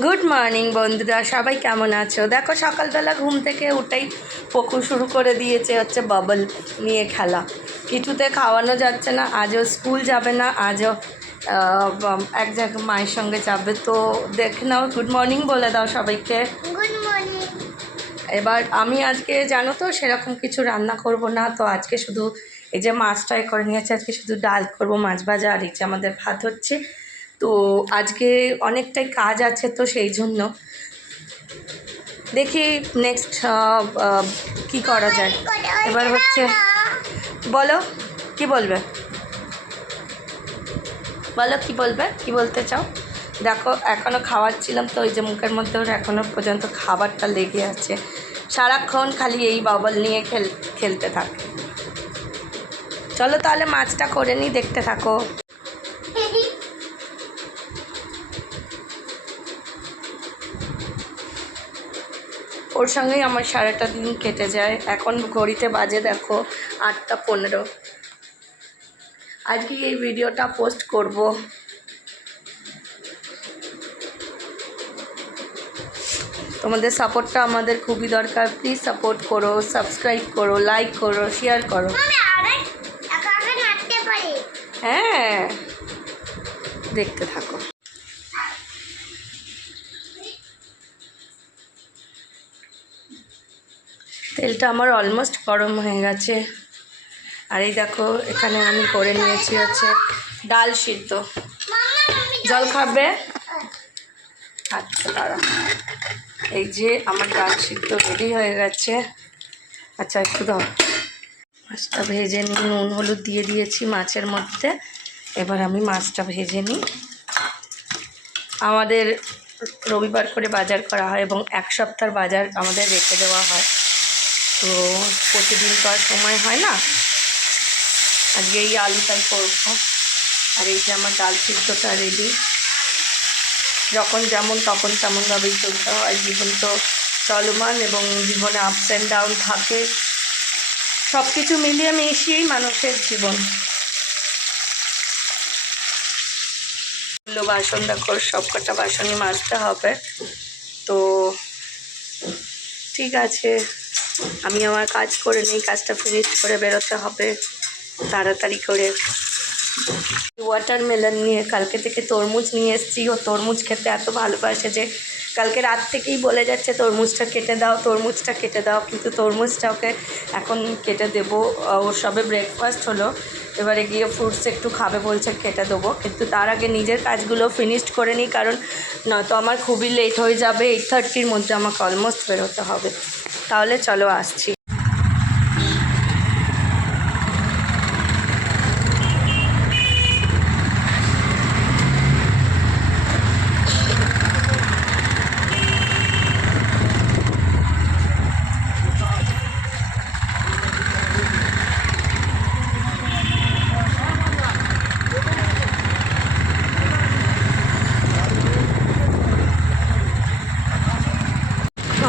Good morning বন্ধুরা, সবাই কেমন আছো? দেখো সকালবেলা ঘুম থেকে উঠেই পকু শুরু করে দিয়েছে হচ্ছে বাবল নিয়ে খেলা। কিছুতে খাওয়ানো যাচ্ছে না, আজও স্কুল যাবে না, আজও এক জায়গায় মায়ের সঙ্গে যাবে। তো দেখে নাও, গুড মর্নিং বলে দাও সবাইকে। Good morning. এবার আমি আজকে জানো তো সেরকম কিছু রান্না করব না, তো আজকে শুধু এই যে মাছটাই করে নিয়েছি, আজকে শুধু ডাল করব, মাছ ভাজা, আর এই যে আমাদের ভাত হচ্ছে। তো আজকে অনেকটাই কাজ আছে, তো সেই জন্য দেখি নেক্সট কি করা যায়। এবার হচ্ছে বলো, কি বলবে, বলো কি বলবে, কি বলতে চাও। দেখো এখনও খাওয়াচ্ছিলাম, তো ওই যে মুখের মধ্যে ওর এখনও পর্যন্ত খাবারটা লেগে আছে, সারাক্ষণ খালি এই বাবল নিয়ে খেলতে থাকে। চলো তাহলে মাছটা করে নিই, দেখতে থাকো। ওর সঙ্গেই আমার সারাটা দিন কেটে যায়। এখন ঘড়িতে বাজে দেখো 8টা 15। আজকে এই ভিডিওটা পোস্ট করব। তোমাদের সাপোর্টটা আমাদের খুবই দরকার, প্লিজ সাপোর্ট করো, সাবস্ক্রাইব করো, লাইক করো, শেয়ার করো। হ্যাঁ, দেখতে থাকো। তেলটা আমার অলমোস্ট গরম হয়ে গেছে। আর এই দেখো এখানে আমি করে নিয়েছি হচ্ছে ডাল সিদ্ধ। জল খাবে? আচ্ছা দাঁড়া, এই যে আমার ডাল সিদ্ধ রেডি হয়ে গেছে। আচ্ছা একটু দাও, মাছটা ভেজে নিই, নুন হলুদ দিয়ে দিয়েছি মাছের মধ্যে। এবার আমি মাছটা ভেজে নিই। আমাদের রবিবার করে বাজার করা হয় এবং এক সপ্তাহ বাজার আমাদের রেখে দেওয়া হয়, তো প্রতিদিন তো আর সময় হয় না। আজকে এই আলুটাই করবো। আর এই যে আমার ডাল সিদ্ধটা রেডি। যখন যেমন তখন তেমনভাবেই চলতে হয়, জীবন তো চলমান এবং জীবনে আপস অ্যান্ড ডাউন থাকে, সব কিছু মিলিয়ে মিশিয়েই মানুষের জীবন। বাসন দেখো, সব কটা বাসনই মাজতে হবে। তো ঠিক আছে, আমি আমার কাজ করে নিই, কাজটা ফিনিশ করে বেরোতে হবে তাড়াতাড়ি করে। ওয়াটারমেলন নিয়ে কালকে থেকে তরমুজ নিয়ে এসেছি। ও তরমুজ খেতে এত ভালোবাসে যে কালকে রাত থেকেই বলে যাচ্ছে তরমুজটা কেটে দাও, তরমুজটা কেটে দাও। কিন্তু তরমুজটা ওকে এখন কেটে দেবো। ওর সবে ব্রেকফাস্ট হলো, এবারে গিয়ে ফ্রুটস একটু খাবে বলছে, কেটে দেবো। কিন্তু তার আগে নিজের কাজগুলো ফিনিশড করে নিই, কারণ নয়তো আমার খুবই লেট হয়ে যাবে। 8:30-র মধ্যে আমাকে অলমোস্ট বেরোতে হবে। তাহলে চলো আসছি।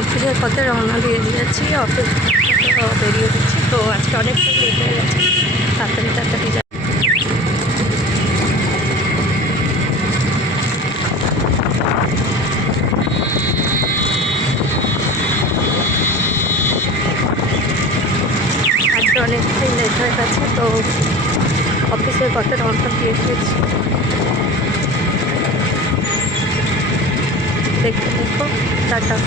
অফিসের পথে রওনা দিয়ে দিয়েছি, অফিস বেরিয়ে দিচ্ছি। তো আজকে অনেকটা লেট হয়ে গেছে, তাড়াতাড়ি তাড়াতাড়ি যা। আজকে অনেকটাই লেট হয়ে গেছে, তো অফিসের পথে রওনা দিয়ে দিয়েছি। দেখতে দেখো, টাটা।